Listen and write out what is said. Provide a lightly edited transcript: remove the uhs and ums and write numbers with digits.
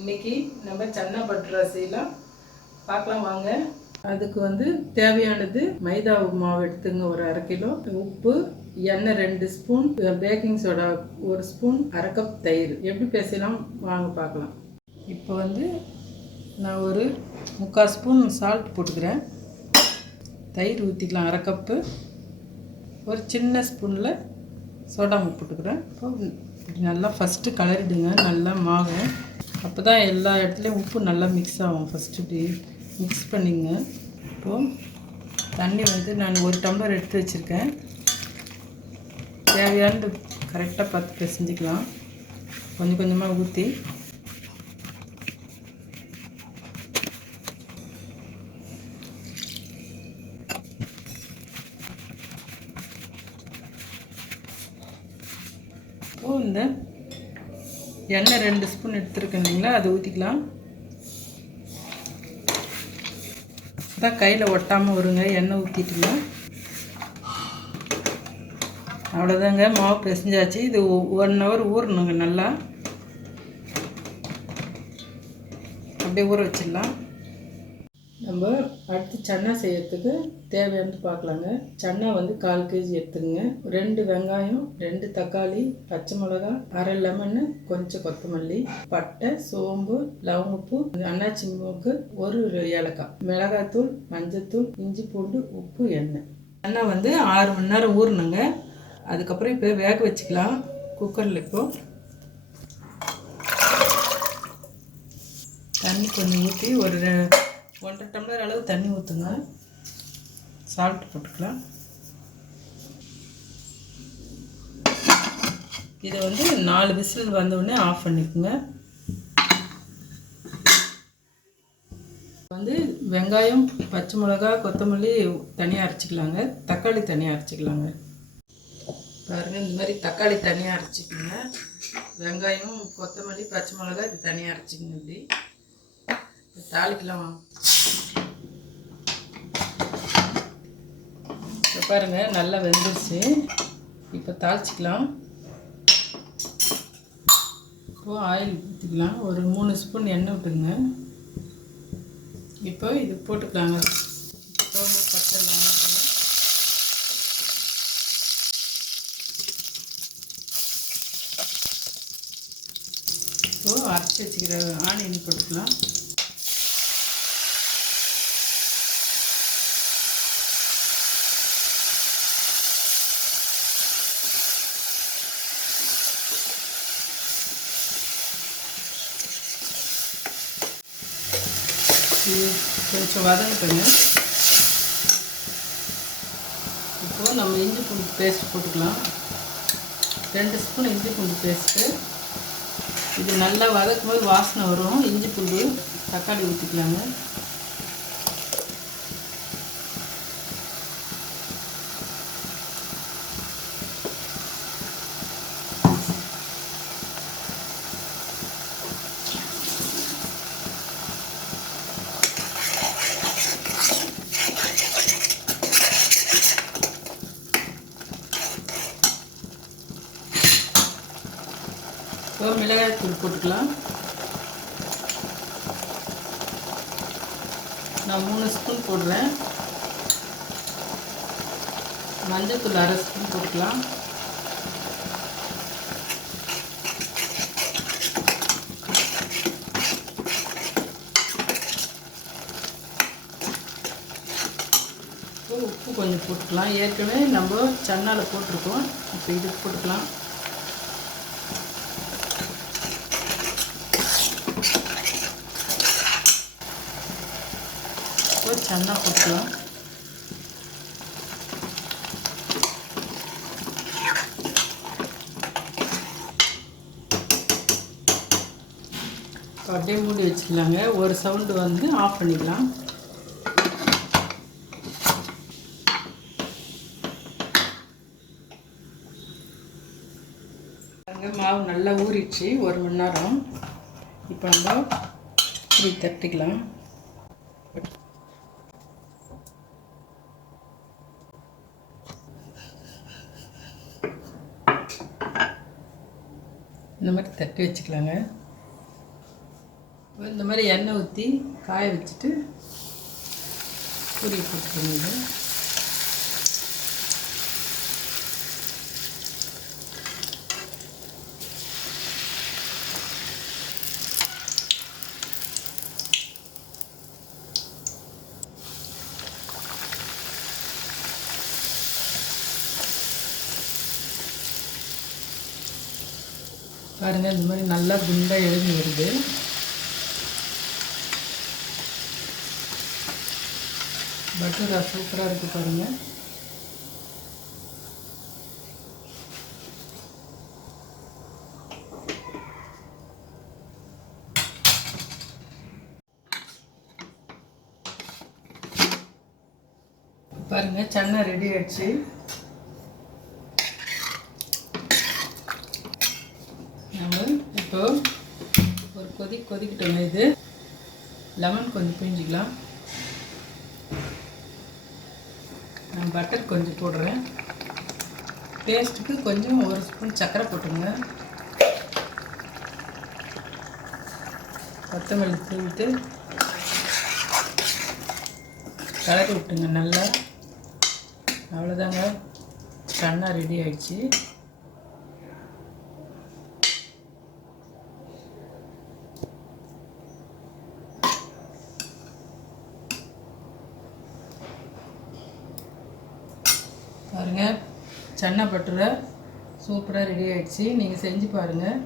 இன்றைக்கி நம்ம சன்னா பட்டூரா செய்யலாம், பார்க்கலாம் வாங்க. அதுக்கு வந்து தேவையானது மைதா மாவு எடுத்துங்க, ஒரு 1/2 கிலோ, உப்பு, எண்ணெய் 2 spoon, baking soda 1 spoon, 1/2 cup தயிர். எப்படி பேசலாம் வாங்க பார்க்கலாம். இப்போ வந்து நான் ஒரு 3/4 ஸ்பூன் சால்ட் போட்டுக்கிறேன். தயிர் ஊற்றிக்கலாம் 1/2 கப்பு. ஒரு சின்ன ஸ்பூனில் சோடா மாவு போட்டுக்கிறேன். இப்போ நல்லா ஃபஸ்ட்டு கலரிடுங்க நல்லா மாவு. அப்போ தான் எல்லா இடத்துலையும் உப்பு நல்லா மிக்ஸ் ஆகும். ஃபஸ்ட்டு இப்படி மிக்ஸ் பண்ணிங்க. இப்போது தண்ணி வந்து நான் 1 டம்ளர் எடுத்து வச்சுருக்கேன். தேவையானது கரெக்டாக பார்த்து பிசைஞ்சிக்கலாம். கொஞ்சம் கொஞ்சமாக ஊற்றி இப்போது இந்த எண்ணெய் 2 ஸ்பூன் எடுத்துருக்கேன் இல்லைங்களா, அதை ஊற்றிக்கலாம். அதான் கையில் ஒட்டாமல் வருங்க. எண்ணெய் ஊற்றிட்டுலாம் அவ்வளோதாங்க. மாவு பிசைஞ்சாச்சு. இது 1 ஹவர் ஊறணுங்க. நல்லா அப்படியே ஊற வச்சிடலாம். நம்ம அடுத்து சன்னா செய்யறதுக்கு தேவையானது பார்க்கலாங்க. சன்னா வந்து 1/4 கேஜி எடுத்துங்க. 2 வெங்காயம், 2 தக்காளி, பச்சை மிளகாய், 1/2 லெமனு, கொஞ்சம் கொத்தமல்லி, பட்டை, சோம்பு, லவங்கப்பூ, அன்னாச்சி மூக்கு, 1 ஏலக்காய், மிளகாய்த்தூள், மஞ்சத்தூள், இஞ்சி பூண்டு, உப்பு, எண்ணெய். சன்னா வந்து 6 மணி நேரம் ஊறணுங்க. அதுக்கப்புறம் இப்போ வேக வச்சுக்கலாம் குக்கரில். இப்போ தண்ணி கொஞ்சம் ஊற்றி ஒரு 1/2 டம்ளர் அளவு தண்ணி ஊற்றுங்க. சால்ட் போட்டுக்கலாம். இதை வந்து 4 விசில் வந்தோடனே ஆஃப் பண்ணிக்கோங்க. வந்து வெங்காயம், பச்சை மிளகாய், கொத்தமல்லி தனியாக அரைச்சிக்கலாங்க. தக்காளி தனியாக அரைச்சிக்கலாங்க. பாருங்கள், இந்த மாதிரி தக்காளி தனியாக அரைச்சிக்கோங்க. வெங்காயம், கொத்தமல்லி, பச்சை மிளகாய் இது தனியாக அரைச்சிக்கோங்க. இப்படி தாளிக்கலாம். இப்போ பாருங்கள், நல்லா வெந்துருச்சு. இப்போ தாளிச்சிக்கலாம். இப்போது ஆயில் ஊற்றிக்கலாம். ஒரு 3 ஸ்பூன் எண்ணெய் விட்டுங்க. இப்போ இது போட்டுக்கலாங்க. சோம்பு, பட்டை, லவங்கம். இப்போது அரைச்சி வச்சுக்கிற ஆனியன் போட்டுக்கலாம். இது கொஞ்சம் வதங்கட்டுங்க. இப்போது நம்ம இஞ்சி பூண்டு பேஸ்ட் போட்டுக்கலாம். 2 ஸ்பூன் இஞ்சி பூண்டு பேஸ்ட்டு. இது நல்லா வதக்கும் போது வாசனை வரும். இஞ்சி பூண்டு, தக்காளி ஊற்றிக்கலாங்க. இப்போ மிளகாய் தூள் போட்டுக்கலாம். நான் 3 ஸ்பூன் போடுறேன். மஞ்சள் 1/2 ஸ்பூன் போட்டுக்கலாம். உப்பு கொஞ்சம் போட்டுக்கலாம். ஏற்கனவே நம்ம சன்னால போட்டிருக்கோம். இப்போ இது போட்டுக்கலாம். சன்னா போட்டுக்கலாம். அப்படியே மூடி வச்சுக்கலாங்க. ஒரு சவுண்டு வந்து ஆஃப் பண்ணிக்கலாம். மாவு நல்லா ஊறிடுச்சு 1 மணி நேரம். இப்போ நம்ம இப்படி தட்டிக்கலாம். இந்த மாதிரி தட்டி வச்சுக்கலாங்க. இந்த மாதிரி எண்ணெய் ஊற்றி காய வச்சுட்டு பொரிய போட்டுக்கணும். பாருங்கள், இந்த மாதிரி நல்லா குண்டாக எழுதி வருது. பட்டரா சூப்பராக இருக்குது பாருங்கள். பாருங்கள், சன்னா ரெடி ஆயிடுச்சு. நம்ம இப்போ ஒரு கொதிக்கிட்டோங்க. இது லெமன் கொஞ்சம் பிழிஞ்சிக்கலாம். நான் பட்டர் கொஞ்சம் போடுறேன். டேஸ்ட்டுக்கு கொஞ்சம் 1 ஸ்பூன் சர்க்கரை போட்டுங்க. கொத்தமல்லி தூவிட்டு கலக்கி விட்டுங்க நல்லா. அவ்வளோதாங்க, சன்னா ரெடி ஆயிடுச்சு. பாருங்கள், சன்னா பட்டரை சூப்பராக ரெடி ஆகிடுச்சு. நீங்கள் செஞ்சு பாருங்கள்.